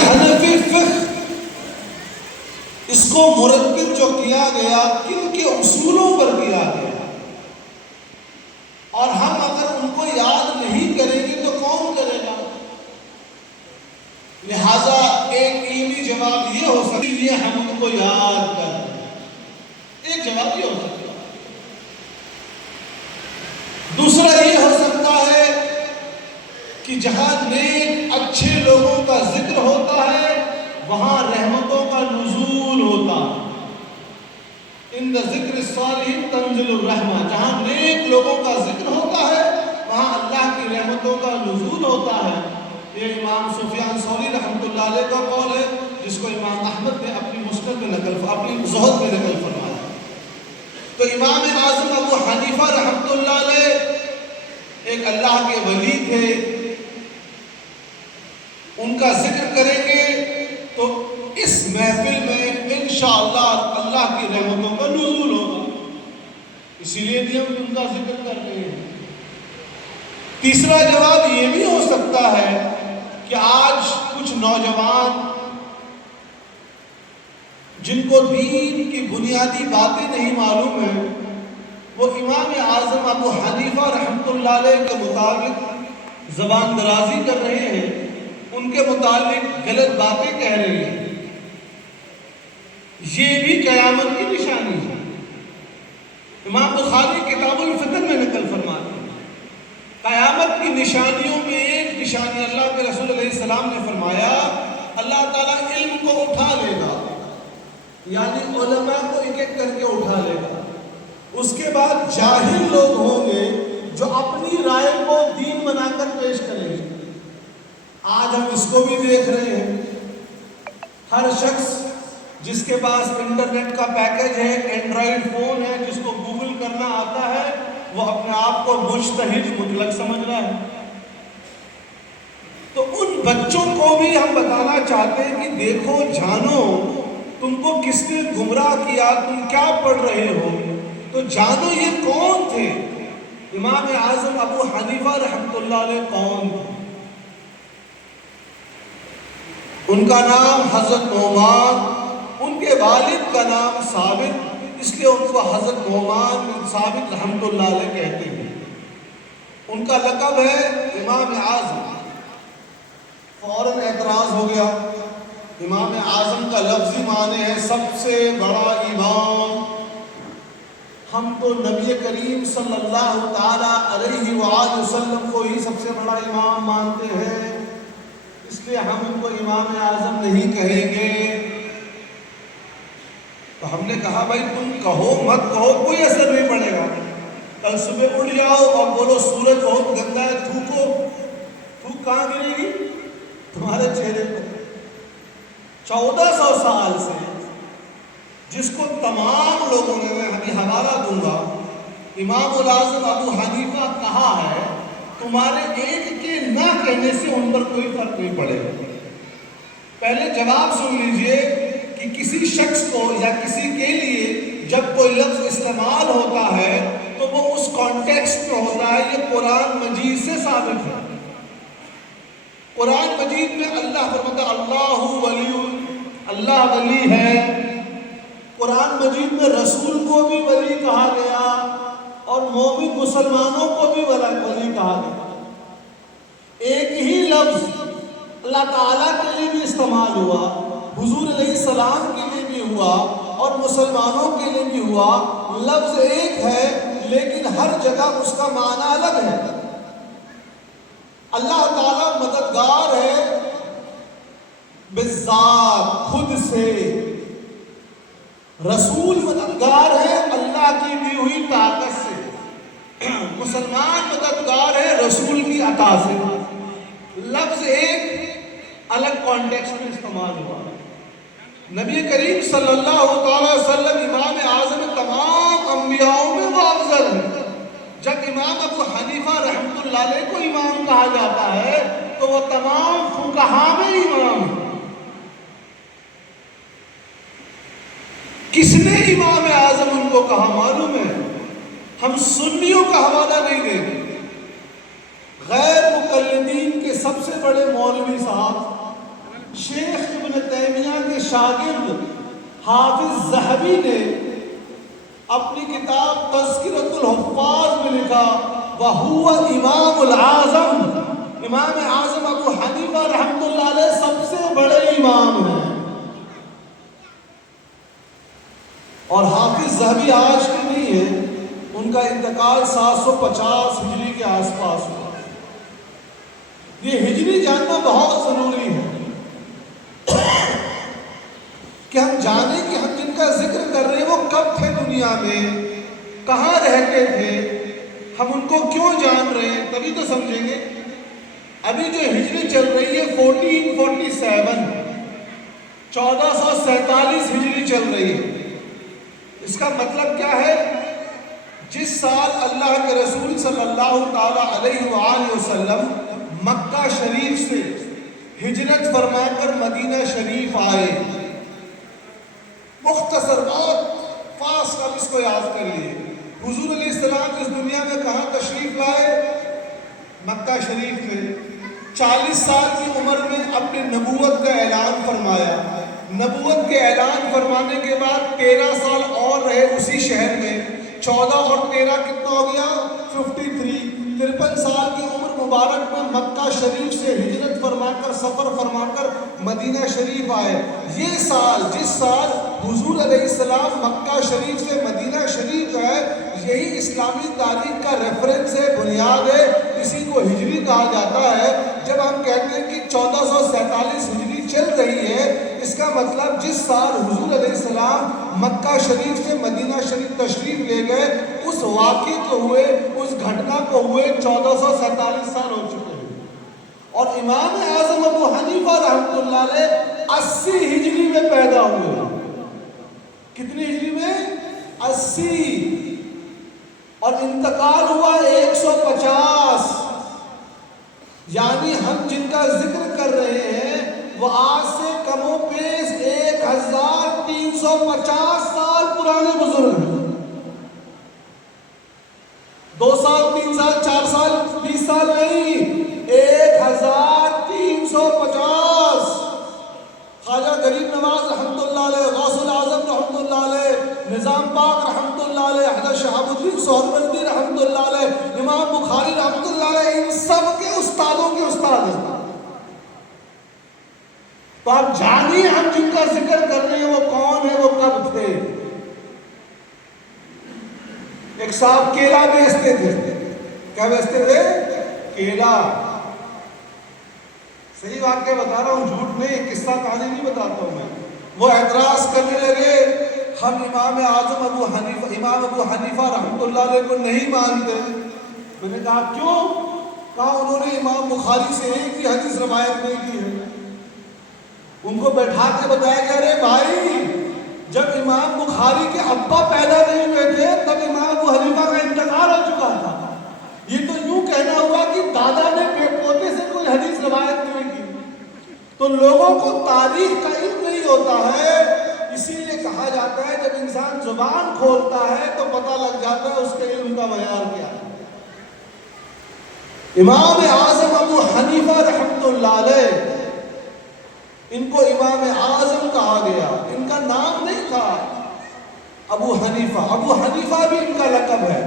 حنفی فقہ اس کو مرتب جو کیا گیا کن کے اصولوں پر کیا گیا، اور ہم اگر ان کو یاد نہیں کریں گے تو کون کرے گا؟ لہذا ایک علمی جواب یہ ہو سکتا ہے ہم ان کو یاد کر رہے ہیں، ایک جواب یہ ہو سکتا ہے۔ دوسرا یہ ہو سکتا ہے کہ جہاں نیک اچھے لوگوں کا ذکر ہوتا ہے وہاں رحمتوں کا نزول ہوتا ہے۔ ان ذکر الصالحین تنزل الرحمہ، جہاں نیک لوگوں کا ذکر ہوتا ہے وہاں اللہ کی رحمتوں کا نزول ہوتا ہے۔ یہ امام سفیان ثوری رحمۃ اللہ علیہ کا قول ہے، جس کو امام احمد نے اپنی مسند میں اپنی زہد میں نقل فرمایا۔ تو امام اعظم ابو حنیفہ رحمۃ اللہ علیہ ایک اللہ کے ولی تھے، ان کا ذکر کریں گے تو اس محفل میں انشاءاللہ اللہ کی رحمتوں کا نزول ہوگا، اسی لیے بھی ہم ان کا ذکر کر رہے ہیں۔ تیسرا جواب یہ بھی ہو سکتا ہے کہ آج کچھ نوجوان جن کو دین کی بنیادی باتیں نہیں معلوم ہیں، وہ امام اعظم ابو حنیفہ رحمۃ اللہ علیہ کے مطابق زبان درازی کر رہے ہیں، ان کے متعلق غلط باتیں کہہ رہے ہیں۔ یہ بھی قیامت کی نشانی ہے۔ امام بخاری کتاب الفتن میں نقل فرماتے ہیں قیامت کی نشانیوں میں ایک نشانی اللہ کے رسول علیہ السلام نے فرمایا اللہ تعالیٰ علم کو اٹھا لے گا، یعنی علماء کو ایک ایک کر کے اٹھا لے گا۔ اس کے بعد جاہل لوگ ہوں گے جو اپنی رائے کو دین بنا کر پیش کریں گے۔ آج ہم اس کو بھی دیکھ رہے ہیں، ہر شخص جس کے پاس انٹرنیٹ کا پیکج ہے، اینڈرائیڈ فون ہے، جس کو گوگل کرنا آتا ہے، وہ اپنے آپ کو مجتہد مطلق سمجھ رہا ہے۔ تو ان بچوں کو بھی ہم بتانا چاہتے ہیں کہ دیکھو جانو تم کو کس نے گمراہ کیا، تم کیا پڑھ رہے ہو، تو جانو یہ کون تھے۔ امام اعظم ابو حنیفہ رحمۃ اللہ علیہ کون تھے؟ ان کا نام حضرت نعمان، ان کے والد کا نام ثابت، اس لیے ان کو حضرت نعمان بن ثابت رحمۃ اللہ علیہ کہتے ہیں۔ ان کا لقب ہے امام اعظم۔ فوراً اعتراض ہو گیا، امام اعظم کا لفظی معنی ہے سب سے بڑا امام، ہم تو نبی کریم صلی اللہ تعالی علیہ وآلہ وسلم کو ہی سب سے بڑا امام مانتے ہیں، اس لیے ہم ان کو امام اعظم نہیں کہیں گے۔ تو ہم نے کہا بھائی تم کہو مت کہو کوئی اثر نہیں پڑے گا، کل صبح اٹھ جاؤ اور بولو سورج بہت گندا ہے، تھوکو، تھوک کہاں گرے گی؟ تمہارے چہرے پر۔ 1400 سال سے جس کو تمام لوگوں نے، میں ابھی حوالہ دوں گا، امام الاعظم ابو حنیفہ کہا ہے، تمہارے ایک کے نہ کہنے سے ان پر کوئی فرق نہیں پڑے گا۔ پہلے جواب سن لیجئے کہ کسی شخص کو یا کسی کے لیے جب کوئی لفظ استعمال ہوتا ہے تو وہ اس کانٹیکسٹ میں ہوتا ہے۔ یہ قرآن مجید سے ثابت ہے۔ قرآن مجید میں اللہ فرماتا ہے اللہ ولی، اللہ ولی ہے۔ قرآن مجید میں رسول کو بھی ولی کہا گیا اور مومن مسلمانوں کو بھی ولی کہا گیا۔ ایک ہی لفظ اللہ تعالیٰ کے لیے بھی استعمال ہوا، حضور علیہ السلام کے لیے بھی ہوا اور مسلمانوں کے لیے بھی ہوا۔ لفظ ایک ہے لیکن ہر جگہ اس کا معنی الگ ہے۔ اللہ تعالیٰ مددگار ہے بالذات، خود سے۔ رسول مددگار ہے اللہ کی دی ہوئی طاقت سے۔ مسلمان مددگار ہے رسول کی عطا سے۔ لفظ ایک الگ کانٹیکسٹ میں استعمال ہوا۔ نبی کریم صلی اللہ تعالی وسلم امام اعظم تمام انبیاءوں میں وہ افضل ہے۔ جب امام ابو حنیفہ رحمۃ اللہ علیہ کو امام کہا جاتا ہے تو وہ تمام فقہاء میں امام ہے۔ کس نے امام اعظم ان کو کہا معلوم ہے؟ ہم سنیوں کا حوالہ نہیں دیں گے، غیر مقلدین کے سب سے بڑے مولوی صاحب شیخ ابن تیمیہ کے شاگرد حافظ ذہبی نے اپنی کتاب تذکرۃ الحفاظ میں لکھا وَهُوَ امام العظم، امام اعظم ابو حنیفہ رحمۃ اللہ علیہ سب سے بڑے امام ہیں. اور حافظ ذہبی آج کے نہیں ہے، ان کا انتقال 750 ہجری کے آس پاس ہوا. یہ ہجری جاننا بہت ضروری ہے کہ ہم جانیں کہ ہم جن کا ذکر کر رہے ہیں وہ کب تھے دنیا میں، کہاں رہتے تھے، ہم ان کو کیوں جان رہے ہیں، تبھی تو سمجھیں گے. ابھی جو ہجری چل رہی ہے 1447، 1447 ہجری چل رہی ہے. اس کا مطلب کیا ہے؟ جس سال اللہ کے رسول صلی اللہ تعالی علیہ وآلہ وسلم مکہ شریف سے ہجرت فرما کر مدینہ شریف آئے، مختصر بہت فاسٹ آپ اس کو یاد کر لیے. حضور علیہ السلام اس دنیا میں کہاں تشریف لائے؟ مکہ شریف میں. 40 سال کی عمر میں اپنے نبوت کا اعلان فرمایا. نبوت کے اعلان فرمانے کے بعد 13 سال اور رہے اسی شہر میں. 14 اور 13 کتنا ہو گیا؟ 53. 53 سال کی عمر مبارک میں مکہ شریف سے ہجرت فرما کر سفر فرما کر مدینہ شریف آئے. یہ سال جس سال حضور علیہ السلام مکہ شریف سے مدینہ شریف گئے، یہی اسلامی تاریخ کا ریفرنس ہے، بنیاد ہے. اسی کو ہجری کہا جاتا ہے. جب ہم کہتے ہیں کہ 1447 ہجری چل رہی ہے، اس کا مطلب جس سال حضور علیہ السلام مکہ شریف سے مدینہ شریف تشریف لے گئے، اس واقعے کو ہوئے، اس گھٹنا کو ہوئے 1447 سال ہو چکے ہیں. اور امام اعظم ابو حنیفہ رحمۃ اللہ علیہ 80 ہجری میں پیدا ہوئے. کتنی ہجری میں؟ 80. اور انتقال ہوا 150. یعنی ہم جن کا ذکر کر رہے ہیں وہ آج سے کم و بیش 1350 سال پرانے بزرگ ہیں. 2 سال 3 سال 4 سال 20 سال نہیں، 1350. خواجہ غریب نواز رحمۃ اللہ علیہ، غوث العظم رحمۃ اللہ علیہ، نظام پاک رحمۃ اللہ علیہ، حضرت شہاب الدین سہروردی رحمۃ اللہ علیہ، امام بخاری رحمۃ اللہ علیہ، ان سب کے استادوں کے استاد ہیں. تو آپ جانیے ہم جن کا ذکر کر رہے ہیں وہ کون ہے، وہ کب تھے. ایک صاحب کیلا بیچتے تھے. کیا بیچتے تھے؟ کیلا. صحیح واقعہ بتا رہا ہوں، جھوٹ نہیں، قصہ کہانی نہیں بتاتا ہوں میں. وہ اعتراض کرنے لگے ہم امام اعظم امام ابو حنیفہ رحمۃ اللہ علیہ کو نہیں مانتے. میں نے کہا کیوں؟ کہا انہوں نے امام بخاری سے ایک بھی حدیث روایت نہیں کی ہے. ان کو بیٹھا کے بتایا کہ ارے بھائی، جب امام بخاری کے ابا پیدا نہیں ہوئے تھے تب امام ابو حنیفہ کا انتقال ہو چکا تھا. یہ تو یوں کہنا ہوا کہ دادا نے پوتے سے کوئی حدیث روایت نہیں کی. تو لوگوں کو تاریخ کا علم نہیں ہوتا ہے. اسی لیے کہا جاتا ہے جب انسان زبان کھولتا ہے تو پتہ لگ جاتا ہے اس کے علم کا معیار کیا ہے. امام اعظم ابو حنیفہ رحمۃ اللہ علیہ، ان کو امام اعظم کہا گیا. ان کا نام نہیں تھا ابو حنیفہ. ابو حنیفہ بھی ان کا لقب ہے.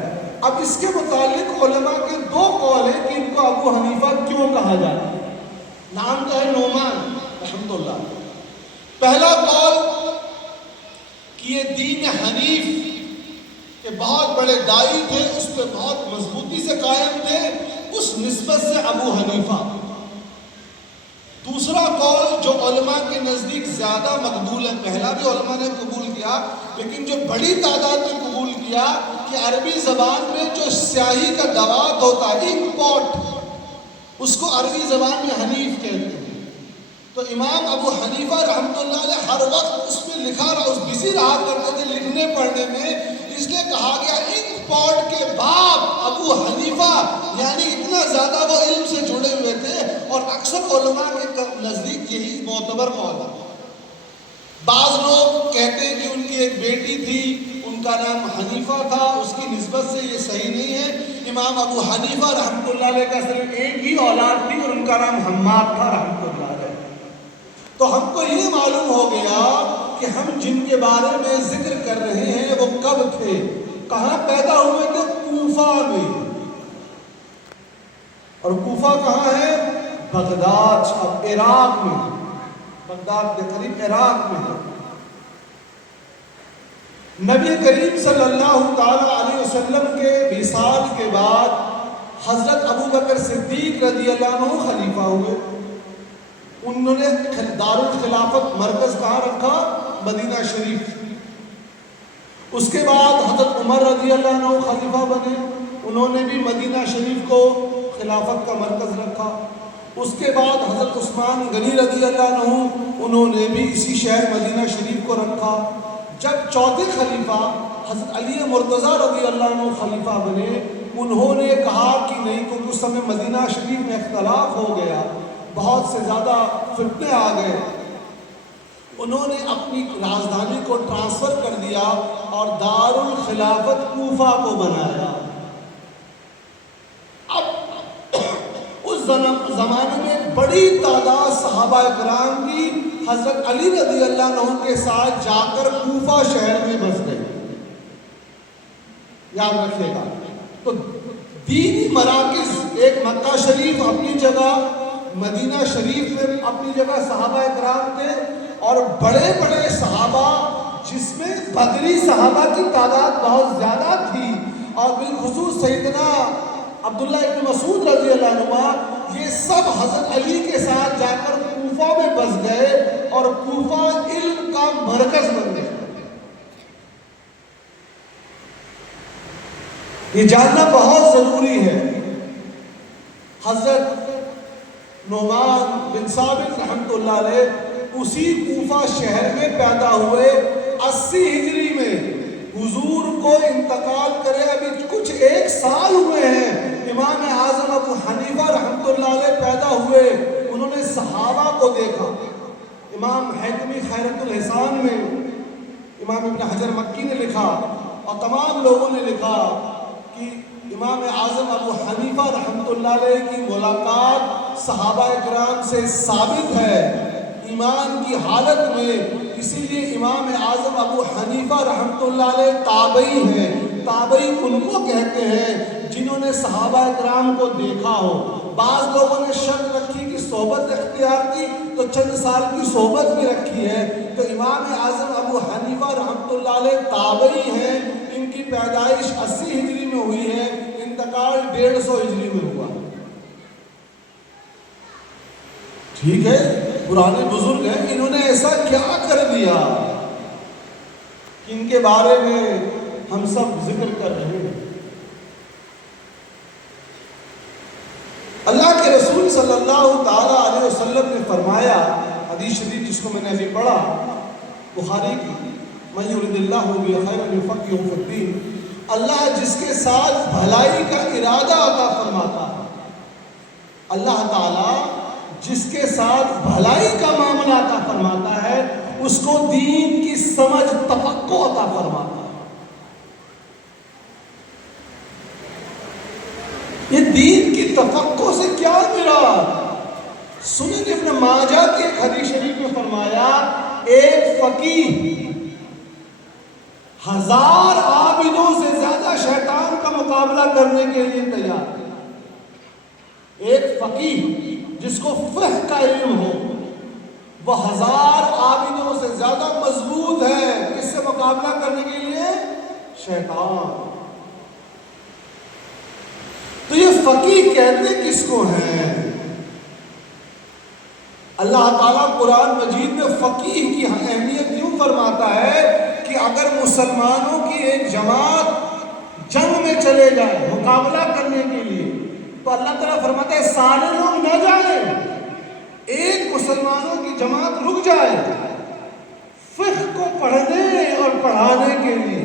اب اس کے متعلق علماء کے 2 قول ہیں کہ ان کو ابو حنیفہ کیوں کہا جاتا ہے. نام تو ہے نعمان رحمۃ اللہ. پہلا قول کہ یہ دین حنیف کے بہت بڑے داعی تھے، اس پہ بہت مضبوطی سے قائم تھے، اس نسبت سے ابو حنیفہ. دوسرا قول جو علماء کے نزدیک زیادہ مقبول ہے، پہلا بھی علماء نے قبول کیا لیکن جو بڑی تعداد نے قبول کیا، کہ عربی زبان میں جو سیاہی کا دوات ہوتا ہے، انک پاٹ، اس کو عربی زبان میں حنیف کہتے ہیں. تو امام ابو حنیفہ رحمۃ اللہ علیہ ہر وقت اس میں لکھا رہا، اس بزی رہا کرتے تھے لکھنے پڑھنے میں، اس لیے کہا گیا انک پاٹ کے باپ ابو حنیفہ. یعنی اتنا زیادہ وہ علم سے جڑے ہوئے تھے. اور اکثر علماء کے نزدیک یہی معتبر قول ہے. بعض لوگ کہتے ہیں کہ ان کی ایک بیٹی تھی، ان کا نام حنیفہ تھا، اس کی نسبت سے یہ صحیح نہیں ہے. امام ابو حنیفہ رحمۃ اللہ علیہ کا صرف ایک ہی اولاد تھی اور ان کا نام حماد تھا رحمۃ اللہ علیہ. تو ہم کو یہ معلوم ہو گیا کہ ہم جن کے بارے میں ذکر کر رہے ہیں وہ کب تھے، کہاں پیدا ہوئے تھے؟ کوفہ میں. اور کوفہ کہاں ہے؟ بغداد، اب عراق میں، بغداد کے قریب عراق میں ہے. نبی کریم صلی اللہ تعالی علیہ وسلم کے وصال کے بعد حضرت ابو بکر صدیق رضی اللہ عنہ خلیفہ ہوئے. انہوں نے دارالخلافت مرکز کہاں رکھا؟ مدینہ شریف. اس کے بعد حضرت عمر رضی اللہ عنہ خلیفہ بنے، انہوں نے بھی مدینہ شریف کو خلافت کا مرکز رکھا. اس کے بعد حضرت عثمان غنی رضی اللہ عنہ، انہوں نے بھی اسی شہر مدینہ شریف کو رکھا. جب چوتھے خلیفہ حضرت علی مرتضیٰ رضی اللہ عنہ خلیفہ بنے، انہوں نے کہا کہ نہیں، کیونکہ اس سمے مدینہ شریف میں اختلاف ہو گیا، بہت سے زیادہ فتنے آ گئے. انہوں نے اپنی راجدھانی کو ٹرانسفر کر دیا اور دارالخلافت کوفہ کو بنایا. اب اس زمانے میں بڑی تعداد صحابہ کرام کی حضرت علی رضی اللہ عنہ کے ساتھ جا کر کوفہ شہر میں بس گئے. یاد رکھیے گا. تو دینی مراکز، ایک مکہ شریف اپنی جگہ، مدینہ شریف میں اپنی جگہ صحابہ کرام تھے، اور بڑے بڑے صحابہ جس میں بدری صحابہ کی تعداد بہت زیادہ تھی، اور بالخصوص سیدنا عبداللہ ابن مسعود رضی اللہ عنہ، یہ سب حضرت علی کے ساتھ جا کر کوفہ میں بس گئے اور کوفہ علم کا مرکز بن گئے. یہ جاننا بہت ضروری ہے. حضرت نعمان بن ثابت رحمۃ اللہ علیہ اسی کوفہ شہر میں پیدا ہوئے. 80 ہجری میں حضور کو انتقال کرے ابھی کچھ 1 سال ہوئے ہیں، امام اعظم ابو حنیفہ رحمۃ اللہ علیہ پیدا ہوئے. انہوں نے صحابہ کو دیکھا. امام حیثمی خیرۃ الحسان میں امام ابن حجر مکی نے لکھا اور تمام لوگوں نے لکھا کہ امام اعظم ابو حنیفہ رحمۃ اللہ علیہ کی ملاقات صحابہ کرام سے ثابت ہے ایمان کی حالت میں. اسی لیے امام اعظم ابو حنیفہ رحمۃ اللہ علیہ تابعی ہیں. تابعی ان کو کہتے ہیں جنہوں نے صحابہ کرام کو دیکھا ہو. بعض لوگوں نے شک رکھی کہ صحبت اختیار کی تو چند سال کی صحبت بھی رکھی ہے. تو امام اعظم ابو حنیفہ رحمۃ اللہ علیہ تابعی ہیں. ان کی پیدائش 80 ہجری میں ہوئی ہے، انتقال 150 ہجری میں ہوا. ٹھیک ہے، پرانے بزرگ ہیں، انہوں نے ایسا کیا کر دیا کہ ان کے بارے میں ہم سب ذکر کر رہے ہیں. اللہ کے رسول صلی اللہ تعالی علیہ وسلم نے فرمایا، حدیث شریف جس کو میں نے ابھی پڑھا بخاری کی، من یرد اللہ بہ خیرا یفقہہ فی الدین، اللہ جس کے ساتھ بھلائی کا ارادہ عطا فرماتا ہے، اللہ تعالی جس کے ساتھ بھلائی کا معاملہ عطا فرماتا ہے اس کو دین کی سمجھ تفقہ عطا فرماتا ہے. یہ دین کی تفقہ سے کیا ملا؟ سنن ابن ماجہ کی ایک حدیث شریف میں فرمایا، ایک فقیہ 1000 عابدوں سے زیادہ شیطان کا مقابلہ کرنے کے لیے تیار ہے. ایک فقیہ جس کو فقہ کا علم ہو، وہ 1000 عابدوں سے زیادہ مضبوط ہے کس سے مقابلہ کرنے کے لیے؟ شیطان. تو یہ فقیہ کہتے کس کو ہیں؟ اللہ تعالیٰ قرآن مجید میں فقیہ کی اہمیت یوں فرماتا ہے کہ اگر مسلمانوں کی ایک جماعت جنگ میں چلے جائے مقابلہ کرنے کے لیے تو اللہ تعالیٰ فرماتا ہے سارے لوگ نہ جائیں، ایک مسلمانوں کی جماعت رک جائے فقہ کو پڑھنے اور پڑھانے کے لیے.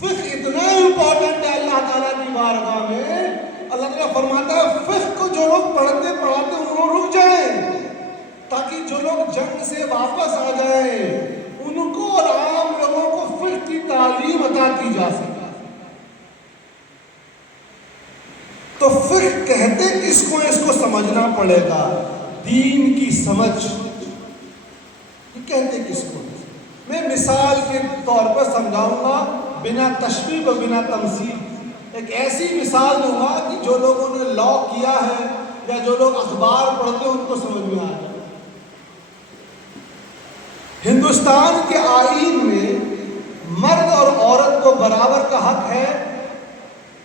فقہ اتنا امپورٹنٹ ہے اللہ تعالیٰ کی بارگاہ میں. اللہ تعالیٰ فرماتا ہے فقہ کو جو لوگ پڑھتے پڑھاتے ان لوگ رک جائیں تاکہ جو لوگ جنگ سے واپس آ جائیں ان کو اور عام لوگوں کو فقہ کی تعلیم عطا کی جا سکے. تو فقہ کہتے کس کو؟ اس کو سمجھنا پڑے گا. دین کی سمجھ. یہ کہتے کس کو؟ میں مثال کے طور پر سمجھاؤں گا بنا تشبیہ و بنا تمثیل. ایک ایسی مثال دوں گا کہ جو لوگوں نے لا کیا ہے یا جو لوگ اخبار پڑھتے ہیں ان کو سمجھ میں آ جائے. ہندوستان کے آئین میں مرد اور عورت کو برابر کا حق ہے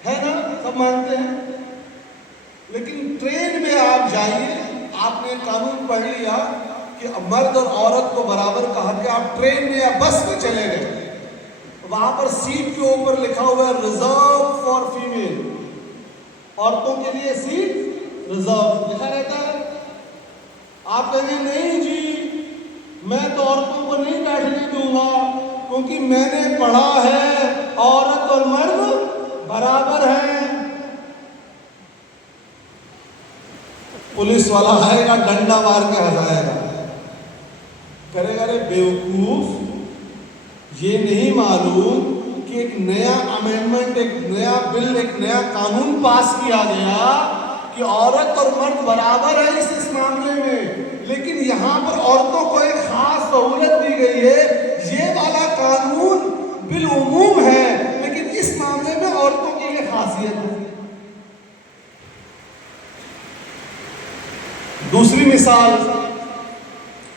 نا؟ سب مانتے ہیں. لیکن ٹرین میں آپ جائیے، آپ نے قانون پڑھ لیا کہ مرد اور عورت کو برابر کا حق ہے. آپ ٹرین میں یا بس میں چلے گئے، وہاں پر سیٹ کے اوپر لکھا ہوا ہے ریزرو فار فیمیل، عورتوں کے لیے سیٹ ریزرو لکھا رہتا ہے. آپ کہیں گے نہیں جی میں تو عورتوں کو نہیں بیٹھنے دوں گا کیونکہ میں نے پڑھا ہے عورت اور مرد برابر ہیں. پولیس والا آئے گا ڈنڈا مار کے ہٹائے گا، کرے گا رے بیوقوف، یہ نہیں معلوم کہ ایک نیا امینڈمنٹ، ایک نیا بل، ایک نیا قانون پاس کیا گیا کہ عورت اور مرد برابر ہے اس معاملے میں، لیکن یہاں پر عورتوں کو ایک خاص سہولت دی گئی ہے. یہ والا قانون بالعموم ہے لیکن اس معاملے میں عورتوں کے لیے خاصیت ہے. دوسری مثال،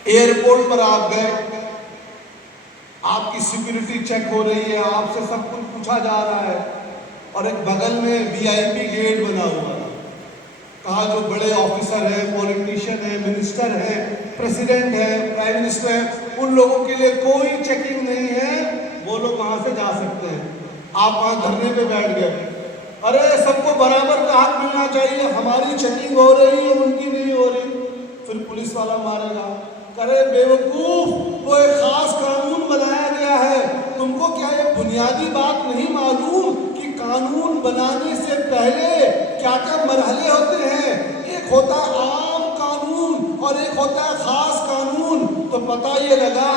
ایئرپورٹ پر آپ گئے، آپ کی سیکورٹی چیک ہو رہی ہے، آپ سے سب کچھ پوچھا جا رہا ہے اور ایک بغل میں VIP گیٹ بنا ہوا ہے. کہا جو بڑے آفیسر ہیں، پولیٹیشین ہیں، منسٹر ہیں، پریزیڈنٹ ہیں، پرائم منسٹر ہیں، ان لوگوں کے لیے کوئی چیکنگ نہیں ہے، وہ لوگ وہاں سے جا سکتے ہیں. آپ وہاں دھرنے پہ بیٹھ گئے، ارے سب کو برابر کا حق ملنا چاہیے، ہماری چیکنگ ہو رہی ہے ان کی نہیں ہو رہی. پھر پولیس والا مارے گا، کرے بیوقوف وہ ایک خاص قانون بنایا گیا ہے، تم کو کیا یہ بنیادی بات نہیں معلوم کہ قانون بنانے سے پہلے کیا کیا مرحلے ہوتے ہیں؟ ایک ہوتا ہے عام قانون اور ایک ہوتا ہے خاص قانون. تو پتہ یہ لگا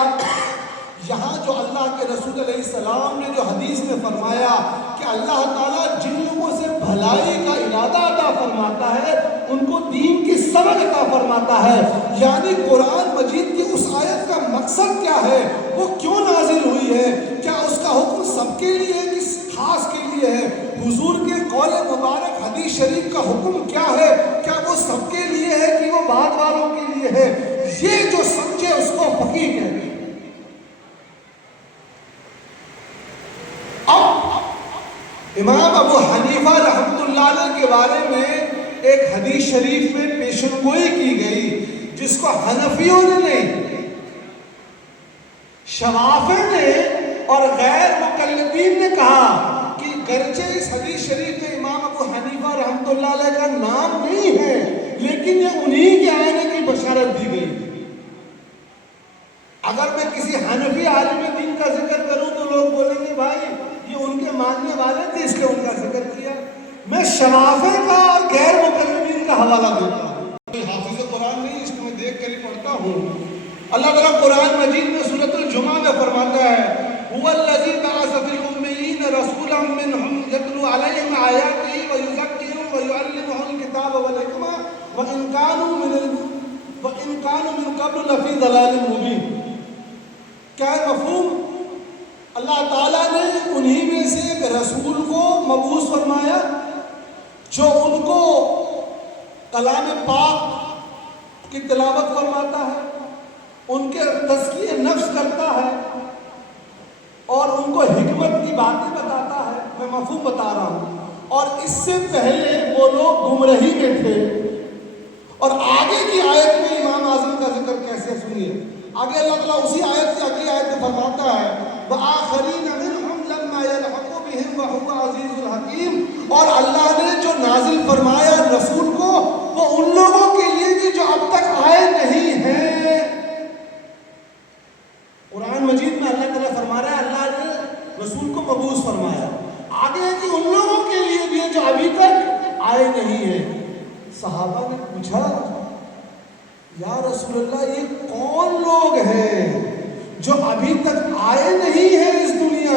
یہاں جو اللہ کے رسول علیہ السلام نے جو حدیث میں فرمایا کہ اللہ تعالیٰ جن لوگوں سے بھلائی کا ارادہ عطا فرماتا ہے ان کو دین کی سمجھ عطا فرماتا ہے. یعنی قرآن مجید کی اس آیت کا مقصد کیا ہے، وہ کیوں نازل ہوئی ہے، کیا اس کا حکم سب کے لیے ہے کہ خاص کے لیے ہے، حضور کے قول مبارک حدیث شریف کا حکم کیا ہے، کیا وہ سب کے لیے ہے کہ وہ بعد والوں کے لیے ہے. یہ جو سمجھے اس کو فقیہ کہتے ہیں. امام ابو حنیفہ رحمۃ اللہ علیہ کے بارے میں ایک حدیث شریف میں پیشن گوئی کی گئی جس کو حنفیوں نے نہیں، شوافع نے اور غیر مقلدین نے کہا کہ گرچہ اس حدیث شریف میں امام ابو حنیفہ رحمۃ اللہ علیہ کا نام نہیں ہے لیکن یہ انہی کے آنے کی بشارت دی گئی. اگر میں کسی حنفی عالم دین کا ذکر کروں تو لوگ بولیں گے بھائی یہ ان کے ماننے والے تھے اس لیے ان کا ذکر کیا. میں شوافع کا اور غیر مقلدین کا حوالہ دیتا ہوں. حافظ قرآن نہیں، اس کو میں دیکھ کر ہی پڑھتا ہوں. اللہ تعالیٰ قرآن مجید میں سورۃ الجمعہ میں فرماتا ہے هو الذی بعث فی الامیین رسولا منہم یتلو علیہم آیاتہ ویزکیہم ویعلمہم الکتاب والحکمہ وإن كانوا من قبل لفی ضلال مبین. کیا ہے مفہوم؟ اللہ تعالیٰ نے انہی میں سے ایک رسول کو مبعوث فرمایا جو ان کو کلام پاک کی تلاوت فرماتا ہے، ان کے تزکیہ نفس کرتا ہے اور ان کو حکمت کی باتیں بتاتا ہے. میں مفہوم بتا رہا ہوں. اور اس سے پہلے وہ لوگ گمراہی میں تھے. اور آگے کی آیت میں امام اعظم کا ذکر کیسے سنیے. آگے اللہ تعالیٰ اسی آیت کی اگلی آیت میں فرماتا ہے وَآخَرِينَ مِنْهُمْ لَمَّا يَلْحَقُوا بِهِمْ وَهُوَ عَزِيزُ الْحَكِيمُ. اور اللہ نے جو نازل فرمایا رسول کو وہ ان لوگوں کے لیے بھی جو اب تک آئے نہیں ہیں. قرآن مجید میں اللہ تعالیٰ فرما رہا ہے اللہ نے رسول کو مبعوث فرمایا، آگے ہے کہ ان لوگوں کے لیے بھی جو ابھی تک آئے نہیں ہیں. صحابہ نے پوچھا یا رسول اللہ یہ کون لوگ ہیں جو ابھی تک آئے نہیں ہیں اس دنیا